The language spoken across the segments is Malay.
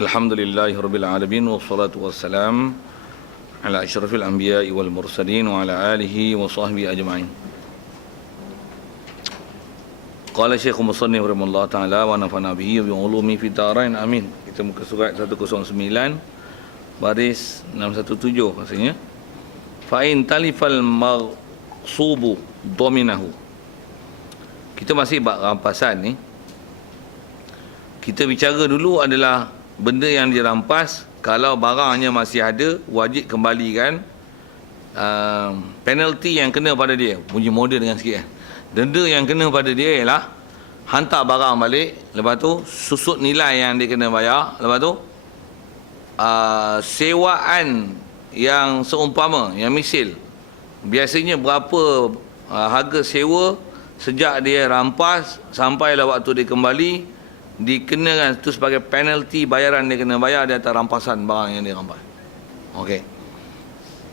Alhamdulillahirabbil alamin wassalatu wassalam ala asyrafil anbiya'i wal mursalin wa ala alihi wa sahbihi ajma'in. Qala Syekh Musannif rahimahullah taala wa nafa'ana bihi wa ulumi fid dharain amin. Kita muka surat 109 baris 617 maksudnya. Fa in talifal maghsubu dominahu. Kita masih bab rampasan ni. Kita bicara dulu adalah benda yang dirampas, kalau barangnya masih ada, wajib kembalikan. Penalti yang kena pada dia, bunyi model dengan sikit denda yang kena pada dia ialah hantar barang balik, lepas tu susut nilai yang dia kena bayar, lepas tu sewaan yang seumpama, yang misil, biasanya berapa harga sewa sejak dia rampas sampailah waktu dia kembali, dikenakan itu sebagai penalti bayaran dia kena bayar di atas rampasan barang yang dia rampas. Okey.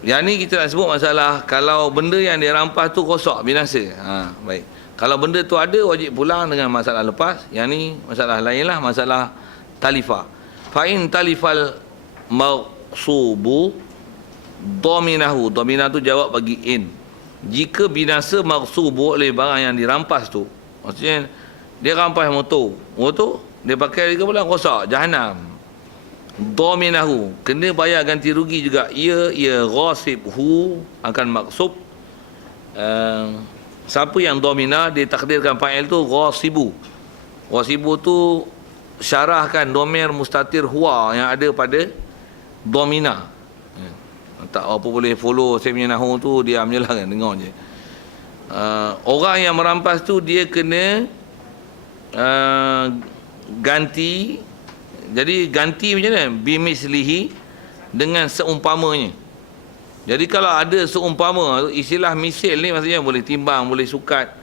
Yang ni kita nak sebut masalah kalau benda yang dia rampas tu rosak, binasa. Baik. Kalau benda tu ada, wajib pulang dengan masalah lepas. Yang ni masalah lain lah, masalah talifah. Fa in talifal maqsubu dominahu. Dominah tu jawab bagi in. Jika binasa maqsubu oleh barang yang dirampas tu, maksudnya dia rampas motor dia pakai juga pula rosak, jahanam. Dominahu, kena bayar ganti rugi juga. Ia ghasibhu akan maksub. Siapa yang domina, ditakdirkan fa'il tu ghasibu. Ghasibu tu syarahkan domir mustatir huwa yang ada pada domina. Tak apa boleh follow saya punya nahu tu, diam je lah kan, dengar je. Orang yang merampas tu dia kena ganti. Jadi ganti macam mana? Bimislihi, dengan seumpamanya. Jadi kalau ada seumpama, istilah misil ni maksudnya boleh timbang, boleh sukat,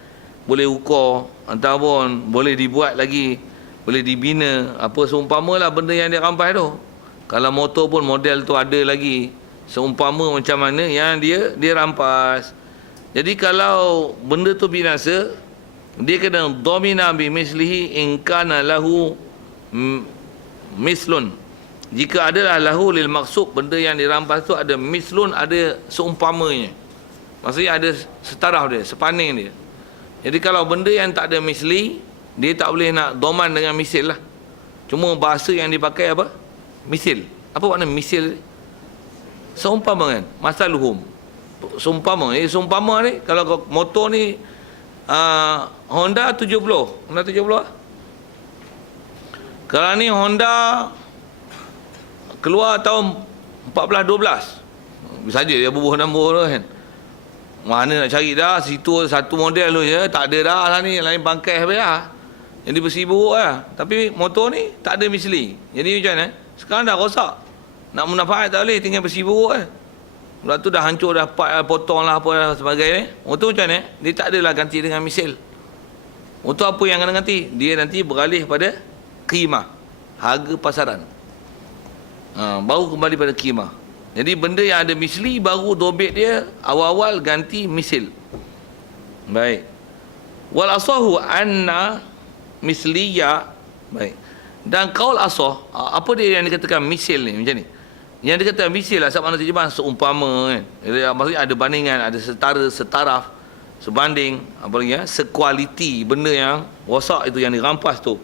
boleh ukur, ataupun boleh dibuat lagi, boleh dibina. Apa seumpama lah benda yang dia rampas tu. Kalau motor pun model tu ada lagi, seumpama macam mana yang dia rampas. Jadi kalau benda tu binasa, dia kena domina bi mislihi in kana lahu mislun. Jika adalah lahu lil maqsub, benda yang dirampas tu ada mislun, ada seumpamanya. Maksudnya ada setaraf dia, sepanding dia. Jadi kalau benda yang tak ada misli, dia tak boleh nak doman dengan misil lah. Cuma bahasa yang dipakai apa? Misil. Apa makna misil? Seumpama kan? Masaluhum. Seumpama. Seumpama ni, kalau motor ni Honda 70. Honda 70 lah. Kalau ni Honda keluar tahun 14-12. Saja dia bubuh nombor tu kan. Mana nak cari dah, situ satu model tu je, tak ada dah lah ni, lain pangkai habis lah. Jadi bersibuk lah. Tapi motor ni tak ada misli. Jadi macam mana? Sekarang dah rosak. Nak munafaat tak boleh, tinggal bersibuk lah. Lepas tu dah hancur, dah potong lah apa lah sebagainya. Motor macam mana? Dia tak adalah ganti dengan misil. Motor apa yang kena ganti? Dia nanti beralih pada qimah, harga pasaran. Baru kembali pada qimah. Jadi benda yang ada misli, baru dobit dia awal-awal ganti misil. Baik. Wal asahu anna misliya. Baik. Dan qaul asah, apa dia yang dikatakan misil ni macam ni? Yang dia kata misil lah, sebab mana terjemah seumpama kan. Maksudnya ada bandingan, ada setara, setaraf, sebanding, apa lagi sekualiti benda yang rosak itu yang dirampas tu.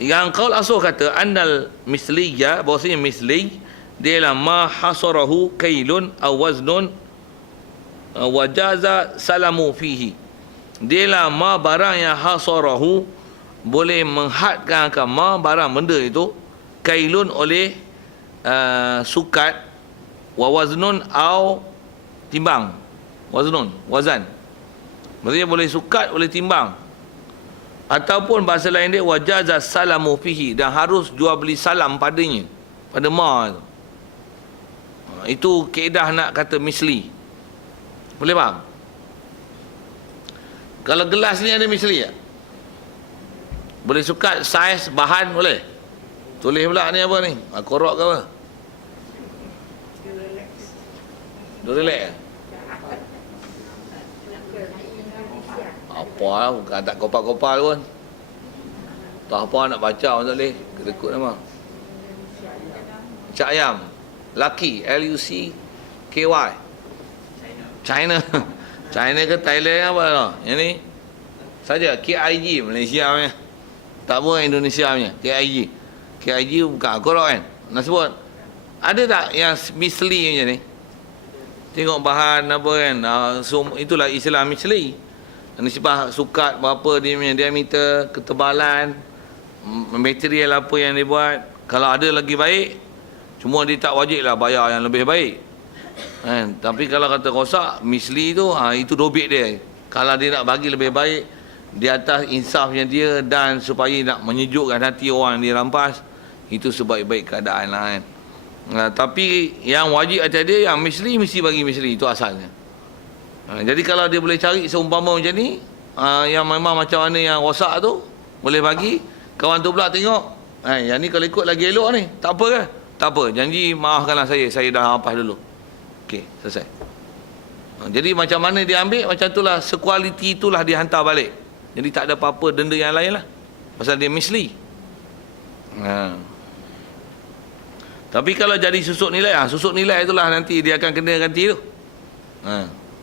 Yang qaul asah kata annal misliya, bahawasanya misli dia ialah ma hasarahu kailun aw waznun wajaza salamu fihi. Dia ialah ma barang yang hasarahu, boleh menghadkan akan ma barang benda itu, kailun oleh sukat, wa waznun au timbang. Waznun, wazan. Maksudnya boleh sukat, boleh timbang. Ataupun bahasa lain dia wajaza salamu fihi, dan harus jual beli salam padanya, pada ma itu. Itu kaedah nak kata misli. Boleh faham? Kalau gelas ni ada misli tak? Boleh sukat saiz bahan boleh. Tulis pula ni apa ni? Korok ke apa? Relax. Apa lah, bukan tak kopal-kopal pun. Tak apa nak baca pun tak boleh. Kedekut memang. Cak ayam. Lucky. Lucky. China. China ke Thailand apa tau? Yang ni saja KIG Malaysia punya. Tak apa Indonesia punya. KIG bukan korok kan. Nak sebut. Ada tak yang misli macam ni? Tengok bahan apa kan. Itulah istilah misli. Nisbah sukat berapa dia punya diameter, ketebalan, material apa yang dia buat. Kalau ada lagi baik, cuma dia tak wajib lah bayar yang lebih baik. Kan? Tapi kalau kata rosak, misli tu, itu dobit dia. Kalau dia nak bagi lebih baik, di atas insafnya dia dan supaya nak menyejukkan hati orang yang dia rampas, itu sebaik-baik keadaan lah kan. Tapi yang wajib atas dia, yang misli, mesti bagi misli. Itu asalnya. Jadi kalau dia boleh cari seumpama macam ni, yang memang macam mana yang rosak tu, boleh bagi. Kawan tu pula tengok, yang ni kalau ikut lagi elok ni, tak apa ke? Tak apa, janji maafkanlah saya dah hafaz dulu. Okey, selesai. Jadi macam mana dia ambil, macam itulah, sekualiti itulah dia hantar balik. Jadi tak ada apa-apa denda yang lain lah. Pasal dia misli. Tapi kalau jadi susuk nilai itulah nanti dia akan kena ganti tu.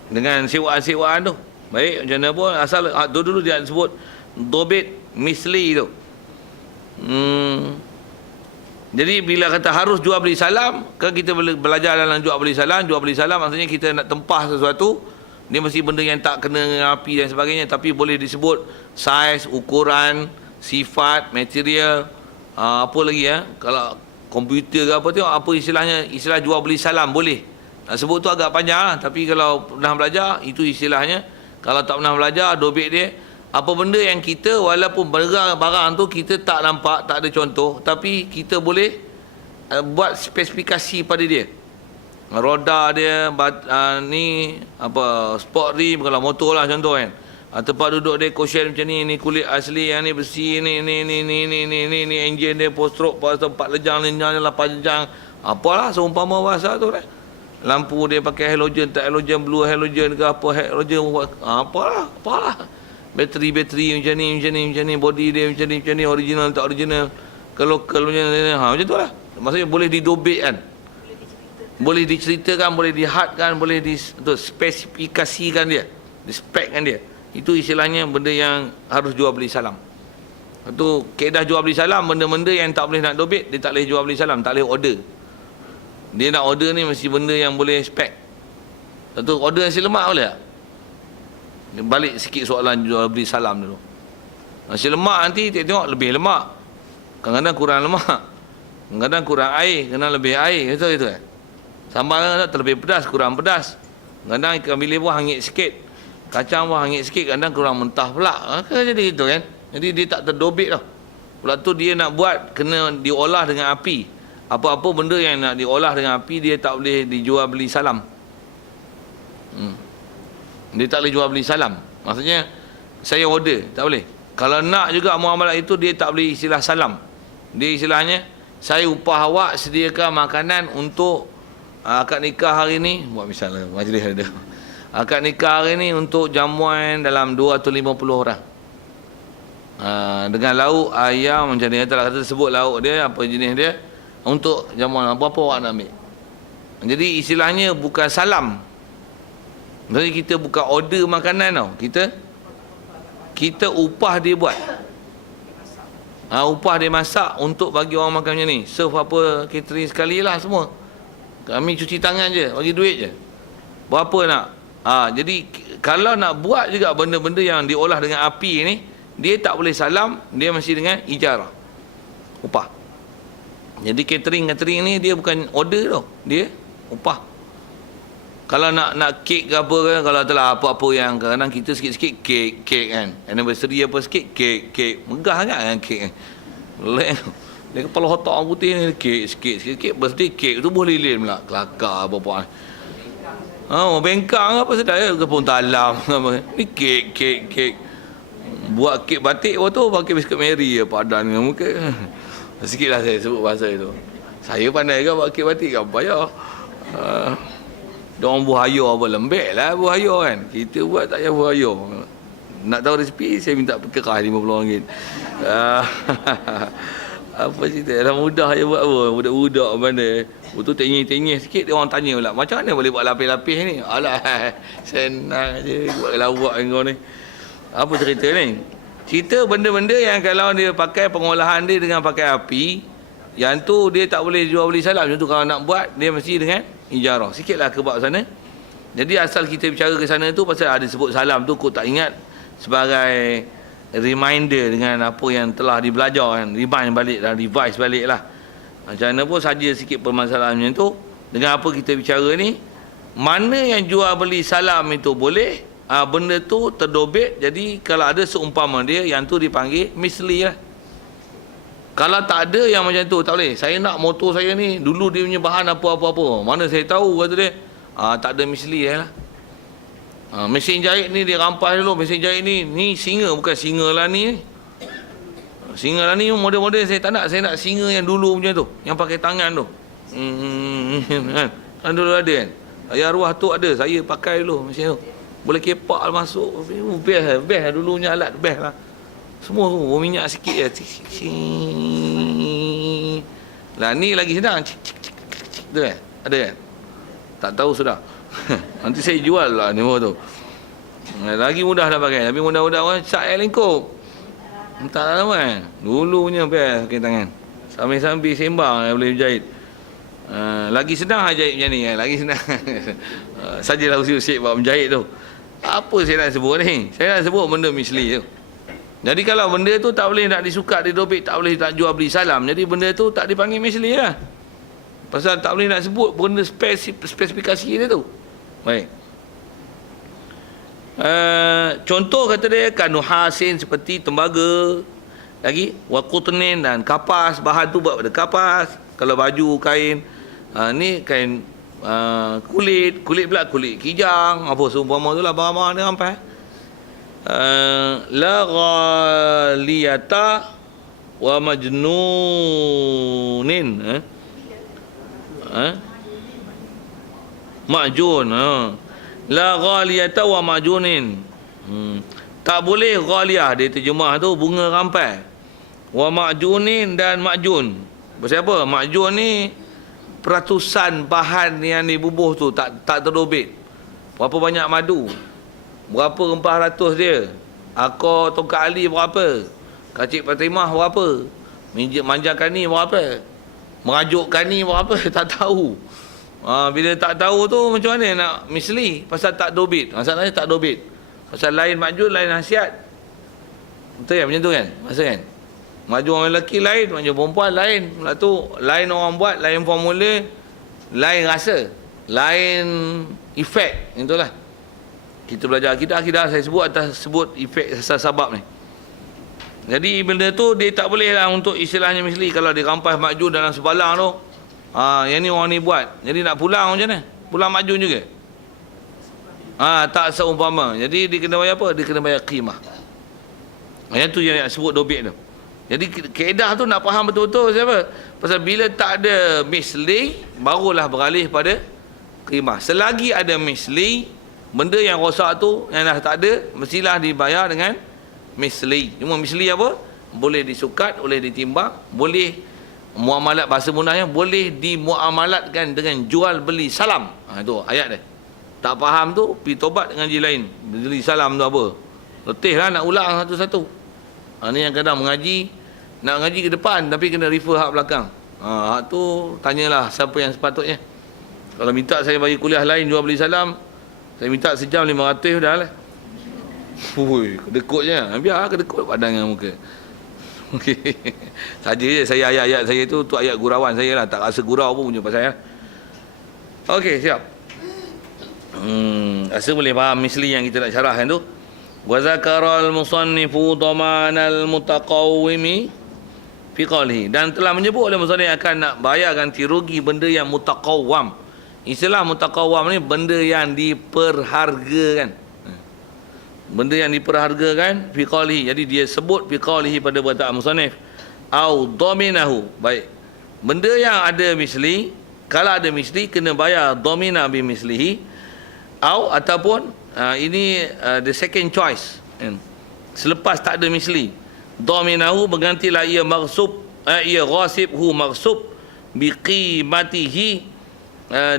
Dengan sewaan-sewaan tu. Baik, macam mana pun, asal dulu dia sebut dobit misli tu. Jadi bila kata harus jual beli salam, kan kita belajar dalam jual beli salam maksudnya kita nak tempah sesuatu, dia mesti benda yang tak kena dengan api dan sebagainya, tapi boleh disebut saiz, ukuran, sifat, material, apa lagi ya, kalau komputer ke apa, tengok apa istilahnya, istilah jual beli salam boleh. Nak sebut tu agak panjang lah, tapi kalau pernah belajar, itu istilahnya. Kalau tak pernah belajar, dobit dia, apa benda yang kita, walaupun barang tu kita tak nampak, tak ada contoh, tapi kita boleh buat spesifikasi pada dia. Roda dia, ni, apa, sport rim, kalau motor lah contoh kan. Tempat duduk dia, cushion macam ni kulit asli, yang ni besi, ni engine dia, post stroke, 4 lejang, 8 lejang, apalah, seumpama bahasa tu kan. Lampu dia pakai halogen, tak halogen, blue halogen ke apa, halogen, apalah. Bateri macam ni, body dia macam ni, original tak original, ke lokal macam ni, macam tu lah. Maksudnya boleh didobitkan, boleh diceritakan, boleh dihadkan, boleh spesifikasikan dia, dispekkan dia. Itu istilahnya benda yang harus jual beli salam. Itu kaedah jual beli salam, benda-benda yang tak boleh nak dobit, dia tak boleh jual beli salam, tak boleh order. Dia nak order ni mesti benda yang boleh spek. Satu order nasi lemak boleh tak? Balik sikit soalan jual beli salam dulu. Nasi lemak nanti tengok lebih lemak, kadang-kadang kurang lemak, kadang-kadang kurang air, kadang lebih air, itu kan. Sambal terlebih pedas, kurang pedas, kadang ikan bilis pun hangit sikit, kacang pun hangit sikit, kadang kurang mentah pula. Jadi gitu kan. Jadi dia tak terdobit tau. Pula tu dia nak buat kena diolah dengan api. Apa-apa benda yang nak diolah dengan api, dia tak boleh dijual beli salam. Dia tak boleh jual beli salam. Maksudnya saya order, tak boleh. Kalau nak juga muamalah itu, dia tak boleh istilah salam. Dia istilahnya, saya upah awak sediakan makanan untuk akad nikah hari ni, buat misalnya majlis ada. Akad nikah hari ni untuk jamuan dalam 250 orang. Dengan lauk ayam macam ni, kata sebut lauk dia, apa jenis dia, untuk jamuan apa-apa awak nak ambil. Jadi istilahnya bukan salam. Maksudnya kita bukan order makanan tau. Kita upah dia buat. Upah dia masak untuk bagi orang makan macam ni. Serve apa catering sekali lah semua. Kami cuci tangan je, bagi duit je. Berapa nak? Jadi kalau nak buat juga benda-benda yang diolah dengan api ni, dia tak boleh salam, dia mesti dengan ijarah, upah. Jadi catering ni dia bukan order tau, dia upah. Kalau nak kek ke apa kan, kalau telah apa-apa yang kadang-kadang kita sikit-sikit kek kan, anniversary apa sikit kek megah kan kek kan. Lelek dia kepala otak orang putih ni, kek sikit birthday kek tu boleh lilin pula kelakar apa-apa. Bengkang apa sedap ya, kepung talam apa. Ni kek. Buat kek batik apa tu, pakai biskut Mary padan dengan muka. Sikitlah saya sebut bahasa itu. Saya pandai ke buat kek batik kan payah. Diorang buhaya apa, lembek lah buhaya kan. Kita buat tak payah buhaya. Nak tahu resipi, saya minta perkerah RM50. Apa cerita? Dah mudah je buat apa? Budak-budak mana. Betul tengih-tengih sikit dia orang tanya pula. Macam mana boleh buat lapis-lapis ni? Alah, senang je buat lawak kau ni. Apa cerita ni? Cerita benda-benda yang kalau dia pakai pengolahan dia dengan pakai api, yang tu dia tak boleh jual beli salam. Macam tu kalau nak buat, dia mesti dengan ijarah. Sikitlah ke bab sana. Jadi asal kita bicara ke sana tu pasal ada sebut salam tu, kau tak ingat sebagai reminder dengan apa yang telah dibelajar kan. Remind balik lah, revise balik lah. Macam mana pun saja sikit permasalahannya tu. Dengan apa kita bicara ni, mana yang jual beli salam itu boleh, benda tu terdobit. Jadi kalau ada seumpama dia, yang tu dipanggil misli lah. Kalau tak ada yang macam tu, tak boleh. Saya nak motor saya ni, dulu dia punya bahan apa-apa-apa. Mana saya tahu, kata dia. Tak ada misli lah. Mesin jahit ni dia rampas dulu. Mesin jahit ni singa, bukan singa lah ni. Singa lah ni model-model saya tak nak. Saya nak singa yang dulu punya tu, yang pakai tangan tu. Kan dulu ada kan. Ayah arwah tu ada, saya pakai dulu mesin tu. Boleh kepak masuk. Best lah dulunya alat, best lah. Semua tu berminyak sikit je. Lah ni lagi sedang. Tu kan? Ada kan? Tak tahu sudah. Nanti saya jual lah ni tu. Lagi mudah dah pakai. Tapi mudah-mudah orang cat air lingkup. Tak tahu kan. Dulu punya best pakai tangan. Sambil-sambil sembang boleh jahit. Lagi senang jahit macam ni kan. Lagi senang. Sajalah usik-usik buat menjahit tu. Apa saya nak sebut ni? Saya nak sebut benda misli tu. Jadi kalau benda tu tak boleh nak disukat, didobit, tak boleh nak jual beli salam. Jadi benda tu tak dipanggil misli lah. Pasal tak boleh nak sebut benda spesifikasi dia tu. Baik. Contoh kata dia kanuhasin seperti tembaga, lagi waqutnin dan kapas, bahan tu buat pada kapas. Kalau baju kain, ni kain kulit pula kulit kijang, apa seumpama tu lah barang-barang dia sampai. La ghaliyata wa majnunin. Ma'jun. La ghaliyata wa ma'junin. Tak boleh ghaliyah, dia terjemah tu bunga rampai. Wa ma'junin dan ma'jun. Pasal apa? Ma'jun ni peratusan bahan yang dibubuh tu tak terdobit. Berapa banyak madu? Berapa rempah ratus dia? Akor tongkat ali berapa? Kacik Fatimah berapa? Manjakan ni berapa? Merajukkan ni berapa? Tak tahu. Bila tak tahu tu macam mana nak misli? Pasal tak dobit. Masalahnya tak dobit. Pasal lain majul, lain hasiat. Betul kan? Macam tu kan? Maksud kan? Maju orang lelaki lain, maju perempuan lain. Lepas tu, lain orang buat, lain formula, lain rasa, lain efek. Itulah. Kita belajar akidah, saya sebut efek asal sabab ni. Jadi benda tu dia tak boleh lah untuk istilahnya misli. Kalau dia rampas makjun dalam sebalang tu, yang ni orang ni buat. Jadi nak pulang macam mana? Pulang makjun juga. Tak seumpama. Jadi dia kena bayar apa? Dia kena bayar qimah. Yang tu yang sebut dobit tu. Jadi kaedah tu nak faham betul-betul siapa? Pasal bila tak ada misli, barulah beralih pada qimah. Selagi ada misli, benda yang rosak tu yang dah tak ada, mestilah dibayar dengan misli. Cuma misli apa? Boleh disukat, boleh ditimbang, boleh muamalat, bahasa mudahnya boleh dimuamalatkan dengan jual beli salam. Itu ayat dia. Tak faham tu, pergi tobat dengan je lain. Beli salam tu apa? Letihlah nak ulang satu-satu. Ni yang kadang mengaji, nak ngaji ke depan tapi kena refer hak belakang. Hak tu tanyalah siapa yang sepatutnya. Kalau minta saya bagi kuliah lain jual beli salam, saya minta sejam 500 dah lah. Hui, kedekutnya. Biar kedekut padang dengan muka. Okey. Saja je saya ayat-ayat saya tu ayat gurauan saya lah. Tak rasa gurau pun punya pasal saya. Okey, siap. Rasa boleh faham misli yang kita nak syarahkan tu. Wa zakara al-musannifu dhaman al-mutaqawwimi fi qawlihi, dan telah menyebut oleh musannif akan nak bayar ganti rugi benda yang mutaqawwam. Istilah mutaqawwam ni benda yang diperhargakan. Benda yang diperhargakan fi qawlihi. Jadi dia sebut fi qawlihi pada perkataan musannif au dhaminahu. Baik. Benda yang ada misli, kalau ada misli kena bayar dhamina bi mislihi au ataupun ini the second choice. Selepas tak ada misli, dhaminahu bergantilah ia maghsub ia ghasibhu maghsub biqimatihi,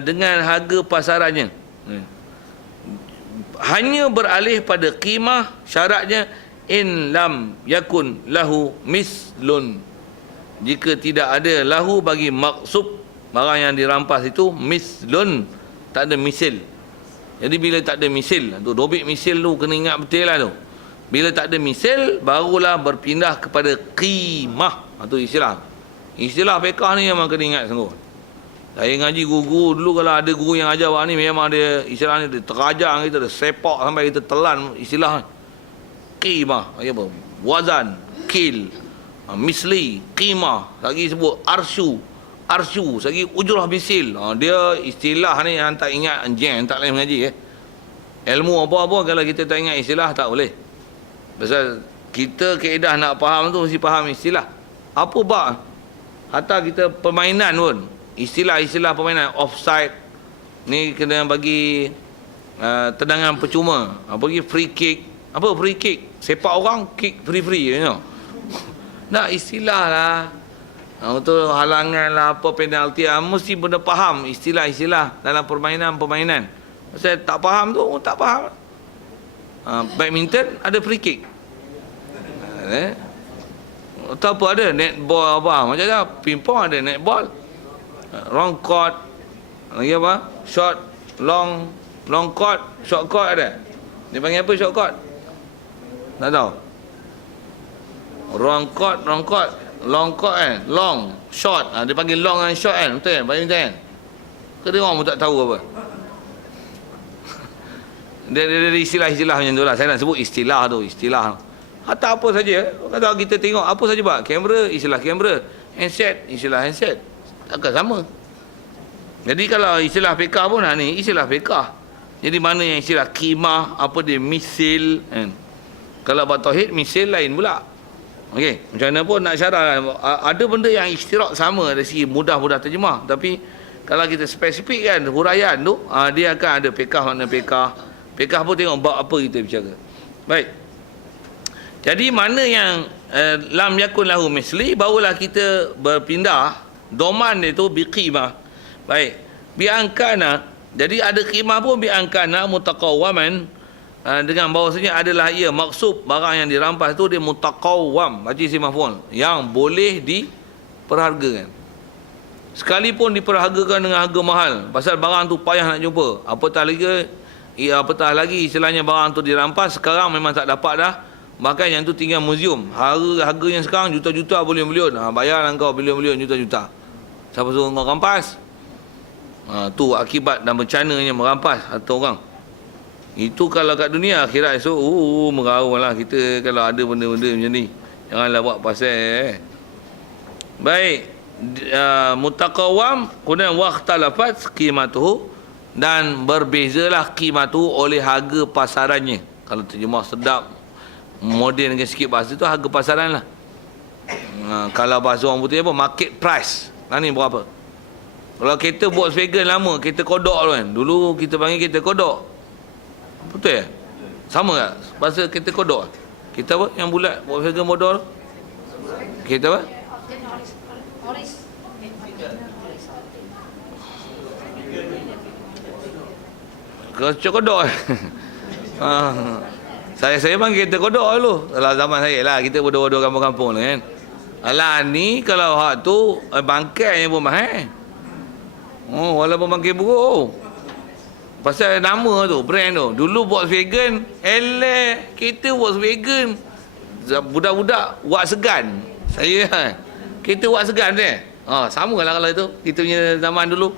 dengan harga pasarannya. Hanya beralih pada qimah, syaratnya in lam yakun lahu mislun, jika tidak ada lahu bagi maksub, barang yang dirampas itu, mislun, tak ada misil. Jadi bila tak ada misil tu, dobit misil tu kena ingat betul lah tu. Bila tak ada misil, barulah berpindah kepada qimah. Itu istilah fiqh ni memang kena ingat sungguh. Saya ngaji guru dulu, kalau ada guru yang ajar awak ni, memang dia istilah ni dia terajang kita, dia sepak sampai kita telan istilah ni. Qimah, apa? Wazan, kil, misli, qimah, lagi sebut arsyu, lagi ujrah bisil. Dia istilah ni yang tak ingat anjing, tak boleh mengaji. Ilmu apa-apa kalau kita tak ingat istilah, tak boleh. Pasal kita kaedah nak faham tu mesti faham istilah. Apa bab? Hatta kita permainan pun, istilah-istilah permainan, offside ni kena bagi tendangan percuma, bagi free kick. Apa free kick? Sepak orang, kick free you know. Nak istilah lah. Untuk halangan lah, apa penalti lah, mesti benda faham istilah-istilah dalam permainan-permainan. Saya tak faham tu, tak faham. Badminton ada free kick. Atau apa ada netball apa, macam mana ping-pong ada netball, long court, lagi apa, short, long court, short court ada. Dia panggil apa short court? Tak tahu. Long court, long kan, long, short. Dia panggil long dan short kan, betul kan, badminton kan? Ke dia orang pun tak tahu apa? Dia istilah-istilah macam tu lah. Saya nak sebut istilah tu, istilah. Atau apa saja, kalau kita tengok apa saja pak, kamera, istilah kamera, handset, istilah handset, takkan sama. Jadi kalau istilah fiqah pun ni istilah fiqah. Jadi mana yang istilah qimah, apa dia misil kan? Kalau bab tauhid misil lain pula. Okey, macam mana pun nak syarah, ada benda yang istirak sama dari segi mudah-mudah terjemah, tapi kalau kita spesifikkan huraian tu, dia akan ada fiqah, makna fiqah. Fiqah pun tengok bab apa kita bicara. Baik. Jadi mana yang lam yakun lahu misli, barulah kita berpindah doman itu biqimah. Baik. Biangkana, jadi ada qimah pun biangkana mutaqawwaman, dengan bahawasanya adalah ia maksud barang yang dirampas itu dia mutaqawwam, baca isim maf'ul, yang boleh diperhargakan. Sekalipun diperhargakan dengan harga mahal, pasal barang tu payah nak jumpa. Apatah lagi istilahnya barang tu dirampas, sekarang memang tak dapat dah. Bahkan yang tu tinggal museum. Harganya sekarang juta-juta, bilion-bilion. Bayarlah kau bilion-bilion, juta-juta. Siapa suruh kau rampas? Tu akibat dan bencananya merampas harta orang. Itu kalau kat dunia, akhirat esok merau lah kita kalau ada benda-benda macam ni. Janganlah buat pasal. Baik. Mutaqawam, kemudian waqtalafat qimatuhu, dan berbezalah qimatuhu oleh harga pasarannya. Kalau terjemah sedap, moden dengan sikit bahasa tu, harga pasaran lah. Kalau bahasa orang putih apa, market price lah ni berapa. Kalau kereta Volkswagen lama, kereta kodok tu kan, dulu kita panggil kereta kodok, betul ya? Sama tak bahasa kereta kodok? Kereta apa yang bulat Volkswagen model? Kereta apa? Kereta kodok. Saya panggil kereta kodok dulu. Kalau zaman saya lah, kita bodoh-bodoh kampung-kampung kan. Alah ni kalau hak tu bangkainya pun mahal. Walaupun bangkai buruk. Pasal nama tu, brand tu. Dulu Volkswagen, kereta Volkswagen. Budak-budak wak segan. Saya kereta wak segan ni. Sama lah kalau itu. Kita punya zaman dulu.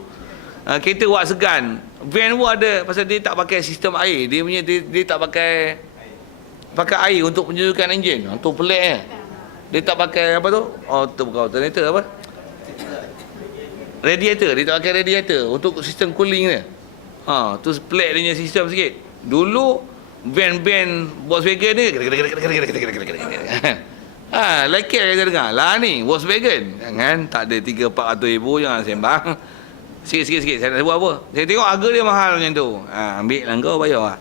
Kereta wak segan. Van pun ada, pasal dia tak pakai sistem air. Dia tak pakai air untuk menyejukkan enjin. Tu pelik eh. Dia tak pakai apa tu? Tu bukan alternator apa? Radiator. Dia tak pakai radiator untuk sistem cooling dia. Tu pelik dia punya sistem sikit. Dulu van Volkswagen ni lelaki kita dengar. Lah ni Volkswagen. Jangan tak ada 300-400 ribu, jangan sembang. Sikit-sikit saya nak sebut apa. Saya tengok harga dia mahal macam tu. Ambil lah kau, bayar lah.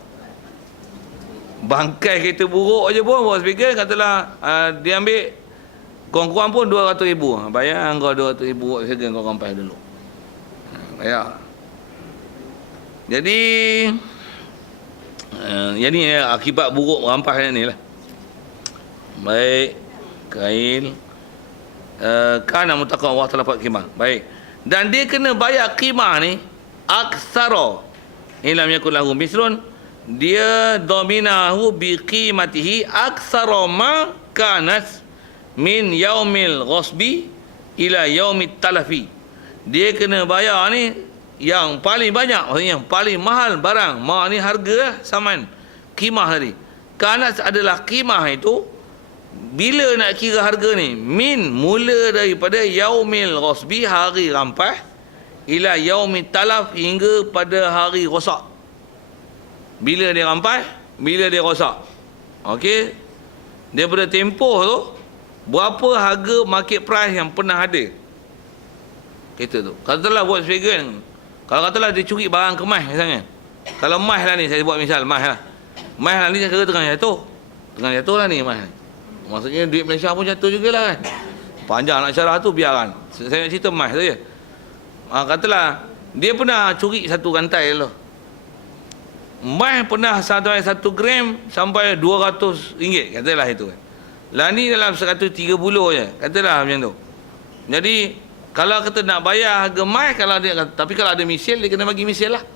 Bangkai kereta buruk aja pun Volkswagen katalah dia ambil Kurang-kurang pun 200,000. Bayar kau 200,000 segera kau rampas dulu. Bayar. Jadi yang ni akibat buruk rampas ni lah. Baik. Kail. Kana mutaqam wa talafat qimah. Baik. Dan dia kena bayar qimah ni aksara ilam yakul lahu misrun, dia dominahu bi qimatihi aksara ma kanas min yaumil ghasbi ila yaumit talafi. Dia kena bayar ni yang paling banyak, maksudnya paling mahal barang. Mak ni harga saman qimah tadi. Kanas adalah qimah itu bila nak kira harga ni, min mula daripada yaumil ghasbi, hari rampas, ila yaumit talaf, hingga pada hari rosak. Bila dia rampas, bila dia rosak. Okey. Daripada tempoh tu, berapa harga market price yang pernah ada kereta tu. Katalah Volkswagen, kalau katalah dia curi barang kemas misalnya. Kalau emas lah ni, saya buat misal emas lah. Emas lah ni saya kira tengah jatuh. Tengah jatuh lah ni emas. Maksudnya duit Malaysia pun jatuh jugalah kan. Panjang nak syarah tu biarkan. Saya nak cerita emas saja. Katalah dia pernah curi satu rantai lah. Emas pernah sampai 1 gram sampai RM200, katalah itu kan. Lah ni dalam 130 je, katalah macam tu. Jadi kalau kita nak bayar harga emas, kalau dia, tapi kalau ada misil, dia kena bagi misil lah.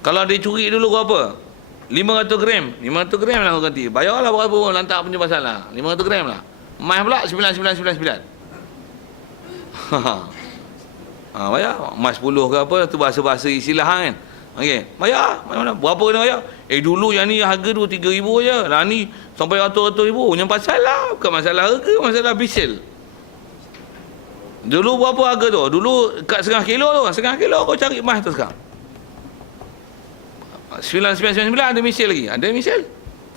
Kalau dia curi dulu berapa? 500 gram. 500 gram lah aku ganti. Bayarlah berapa pun, lantak punya masalah. 500 gram lah. Emas pula 9999. Bayar. Emas 10 ke apa, tu bahasa-bahasa istilah kan. Okey, bayar. Mana? Berapa kena bayar? Dulu yang ni harga 2-3 ribu je. Lah ni sampai ratus-ratus ribu. Yang pasal lah. Bukan masalah harga, masalah bisil. Dulu berapa harga tu? Dulu kat setengah kilo tu. Setengah kilo kau cari emas tu sekarang. 9999 ada misil lagi. Ada misil.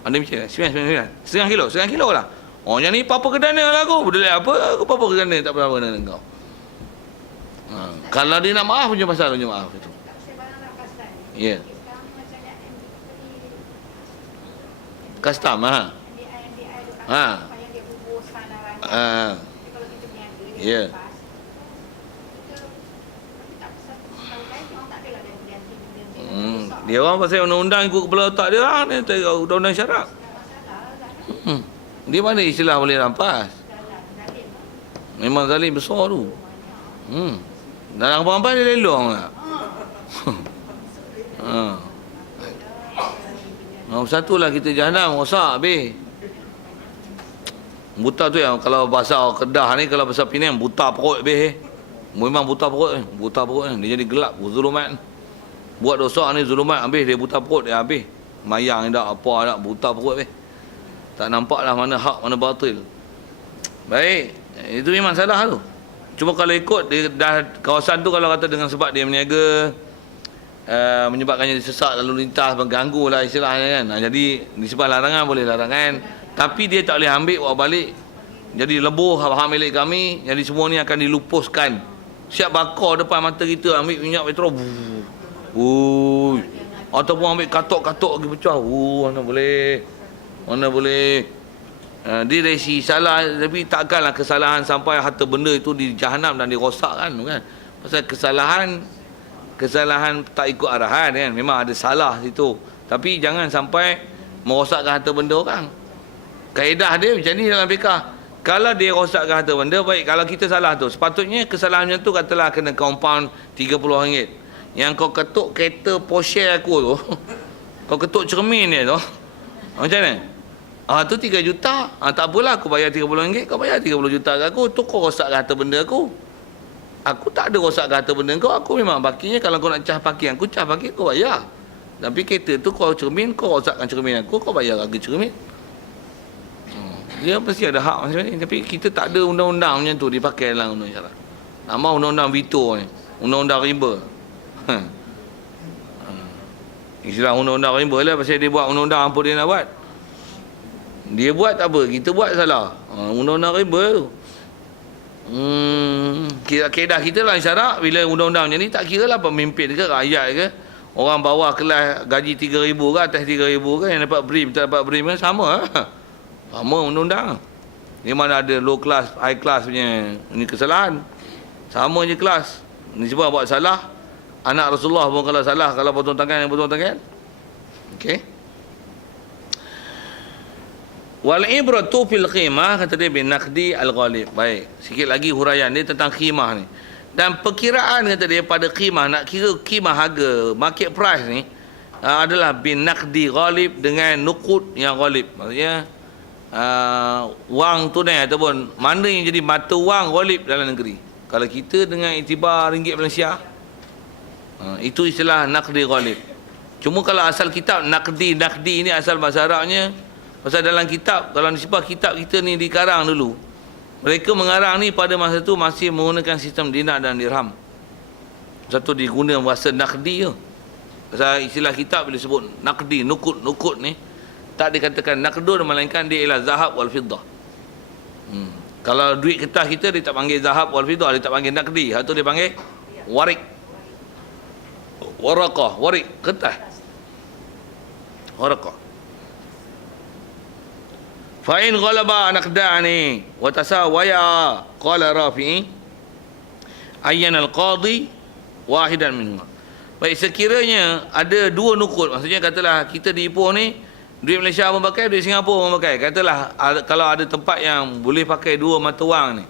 Ada misil. 999. Setengah kilo lah. Oh, yang ni apa kedana lah aku. Berdali apa? Aku apa kedana tak pernah kedana kau. Kalau dia nak maaf punya pasal punya maaf itu. Ya. Yeah. Custom ha. Ya. Dia orang pasal undang-undang ikut kepala otak dia lah. Ni undang-undang syarak. Dia mana istilah boleh rampas? Memang zalim besar tu. Dan rampas dia lelong lah. Satulah kita jahanam rosak habis. Buta tu yang kalau bahasa Kedah ni, kalau bahasa Penang buta perut habis. Memang buta perut ni. Buta perut ni. Dia jadi gelap, zulumat. Buat dosa ni zulumat habis, dia buta perut dia habis. Mayang dak apa dak, buta perut habis. Tak nampak lah mana hak mana batil. Baik, itu memang salah tu. Cuma kalau ikut dia dah kawasan tu, kalau kata dengan sebab dia meniaga, menyebabkannya sesak lalu lintas, mengganggu lah istilahnya kan. Jadi disebab larangan boleh larangan, tapi dia tak boleh ambil bawa balik. Jadi lebuh hak milik kami, jadi semua ni akan dilupuskan. Siap bakar depan mata kita, ambil minyak petrol. Ataupun ambil katok-katok lagi pecah. Mana boleh. Dia dari si salah, tapi takkanlah kesalahan sampai harta benda itu di jahanam dan dirosakkan kan. Pasal kesalahan tak ikut arahan kan. Memang ada salah situ, tapi jangan sampai merosakkan harta benda orang. Kaedah dia macam ni dalam fiqah. Kalau dia rosakkan harta benda, baik. Kalau kita salah tu, sepatutnya kesalahan macam tu katalah kena compound RM30. Yang kau ketuk kereta Porsche aku tu, kau ketuk cermin dia tu, macam mana? Tu 3 juta. Tak apalah, aku bayar RM30, kau bayar 30 juta ke aku. Tu kau rosakkan harta benda aku. Aku tak ada rosakkan harta benda kau. Aku memang bakinya, kalau kau nak cah parking aku, cah parking kau bayar. Tapi kereta tu kau cermin, kau rosakkan cermin aku, kau bayar harga cermin. Dia mesti ada hak macam ni. Tapi kita tak ada undang-undang macam tu dipakai dalam undang-undang syarak. Nama undang-undang veto ni, undang-undang riba. Istilah undang-undang riba lah, pasal dia buat undang-undang apa dia nak buat. Dia buat tak apa, kita buat salah. Undang-undang riba tu. Kedah kita lah syarak. Bila undang-undang macam ni, tak kira lah pemimpin ke rakyat ke, orang bawah kelas gaji 3,000 ke atas 3,000 ke, yang dapat BRIM tak dapat BRIM ke, sama lah. Sama undang-undang. Di mana ada low class, high class punya. Ini kesalahan. Sama je kelas. Ni sebab buat salah. Anak Rasulullah pun kalau salah, kalau potong tangan, yang potong tangan. Okey. Wal ibratu fil qimah, kata dia, bin naqdi al ghalib. Baik, sikit lagi huraian dia tentang qimah ni. Dan perkiraan, kata dia, pada qimah, nak kira qimah harga, market price ni, adalah bin naqdi ghalib, dengan nuqud yang ghalib. Maksudnya wang tunai ataupun mana yang jadi mata wang ghalib dalam negeri. Kalau kita dengan iktibar ringgit Malaysia, itu istilah naqdi ghalib. Cuma kalau asal kitab naqdi ni asal bahasa Arabnya, pasal dalam kitab, kalau nisbah kitab kita ni dikarang dulu, mereka mengarang ni pada masa tu masih menggunakan sistem dinar dan dirham. Satu diguna bahasa naqdi je. Pasal istilah kitab bila sebut naqdi, nukut ni, tak dikatakan naqdun, melainkan dia ialah zahab wal fiddah. Kalau duit kertas kita, dia tak panggil zahab wal fiddah, dia tak panggil naqdi. Atau dia panggil warik. Waraqah, warik, kertas. Waraqah. Fa'in ghalaba naqdani wa tasawaya, qala Rafi'i ayyan al-qadi wahidan minhuma. Baik, sekiranya ada dua nukut, maksudnya katalah kita di Ipoh ni, duit Malaysia pun pakai, duit Singapura pun pakai. Katalah kalau ada tempat yang boleh pakai dua mata wang ni,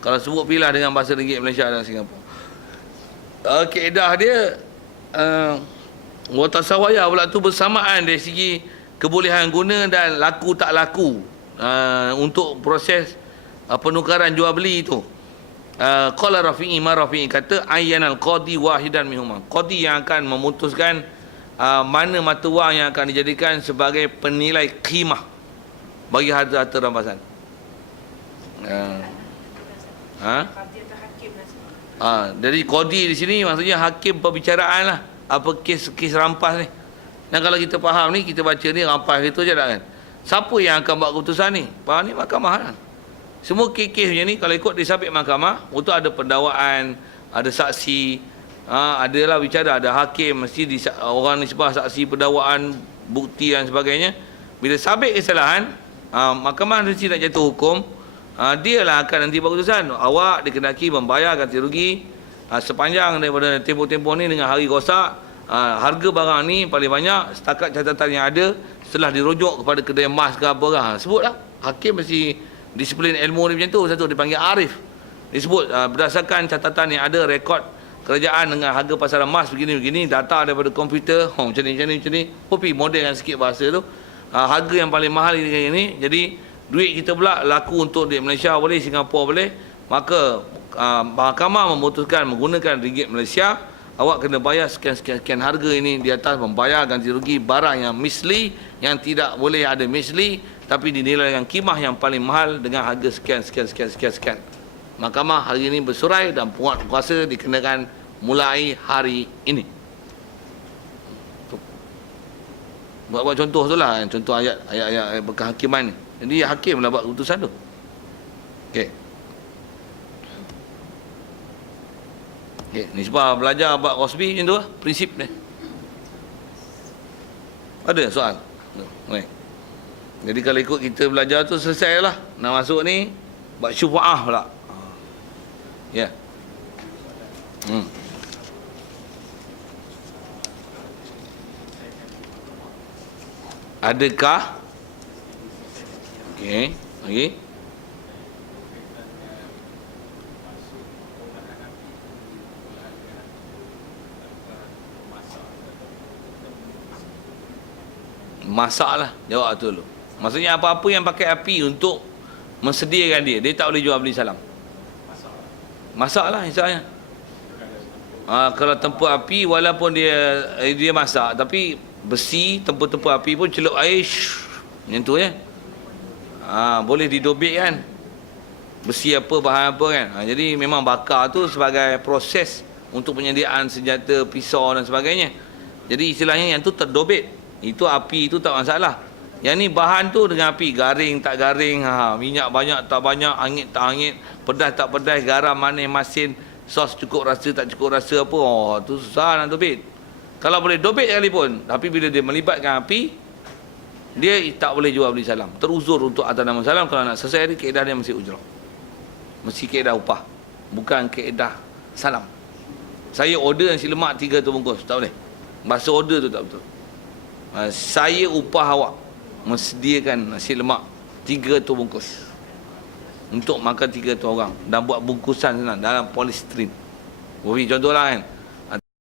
kalau sebut pilah dengan bahasa ringgit Malaysia dan Singapura, kaedah dia wa tasawaya pula tu bersamaan dari segi kebolehan guna dan laku tak laku untuk proses penukaran jual beli itu. Qala Rafi'i, ma Rafi'i kata ayyanal qadi wahidan minhuma. Qadi yang akan memutuskan mana mata wang yang akan dijadikan sebagai penilai qimah bagi harta-harta rampasan. Jadi qadi di sini maksudnya hakim perbicaraan lah, apa kes rampas ni. Dan kalau kita faham ni, kita baca ni rampas gitu je tak kan. Siapa yang akan buat keputusan ni? Faham ni mahkamah lah. Semua kes macam ni kalau ikut disabit mahkamah, untuk ada pendakwaan, ada saksi, adalah bicara, ada hakim, mesti orang nisbah saksi, pendakwaan, bukti dan sebagainya. Bila sabit kesalahan, mahkamah mesti nak jatuh hukum, dia lah akan nanti buat keputusan. Awak dikenaki membayar ganti rugi sepanjang daripada tempoh-tempoh ni dengan hari rosak. Harga barang ni paling banyak setakat catatan yang ada setelah dirujuk kepada kedai emas ke apa kan. Sebutlah, hakim mesti disiplin ilmu ni macam tu. Satu dipanggil arif. Disebut berdasarkan catatan yang ada, rekod kerajaan dengan harga pasaran emas begini-begini, data daripada komputer, macam ni. Kopi model dengan sikit bahasa tu. Harga yang paling mahal ini. Jadi duit kita pula laku untuk di Malaysia boleh, Singapura boleh. Maka mahkamah memutuskan menggunakan ringgit Malaysia, awak kena bayar sekian harga ini, di atas membayar ganti rugi barang yang misli, yang tidak boleh ada misli, tapi dinilai dengan kimah yang paling mahal dengan harga sekian. Mahkamah hari ini bersurai dan penguat kuasa dikenakan mulai hari ini. Buat contoh tu lah, contoh ayat berkehakiman ni. Jadi hakim lah buat keputusan tu. Okey. Ni sebab belajar bab Rosby macam tu lah, prinsip ni. Ada soal? Baik. Jadi kalau ikut kita belajar tu selesai lah. Nak masuk ni bab syufa'ah pula. Ya. Adakah? Okey, lagi. Masak lah, jawab tu dulu. Maksudnya apa-apa yang pakai api untuk mensediakan dia tak boleh jual beli salam. Masak lah misalnya. Kalau tempur api, walaupun dia masak, tapi besi, tempur api pun celup air, macam tu ya. Boleh didobek kan. Besi apa, bahan apa kan. Jadi memang bakar tu sebagai proses untuk penyediaan senjata, pisau dan sebagainya. Jadi istilahnya yang tu terdobek. Itu api itu tak masalah. Yang ni bahan tu dengan api, garing tak garing, minyak banyak tak banyak, angit tak angit, pedas tak pedas, garam manis masin, sos cukup rasa tak cukup rasa apa, tu susah nak dobit. Kalau boleh dobit sekalipun, tapi bila dia melibatkan api, dia tak boleh jual beli salam. Teruzur untuk atas nama salam. Kalau nak selesai dia, kaedah dia mesti ujrah. Mesti kaedah upah. Bukan kaedah salam. Saya order nasi lemak 3 tu bungkus. Tak boleh. Bahasa order tu tak betul. Saya upah awak mensediakan nasi lemak 3 tu bungkus. Untuk makan 3 tu orang. Dan buat bungkusan sana dalam polystyrene. Contohlah kan.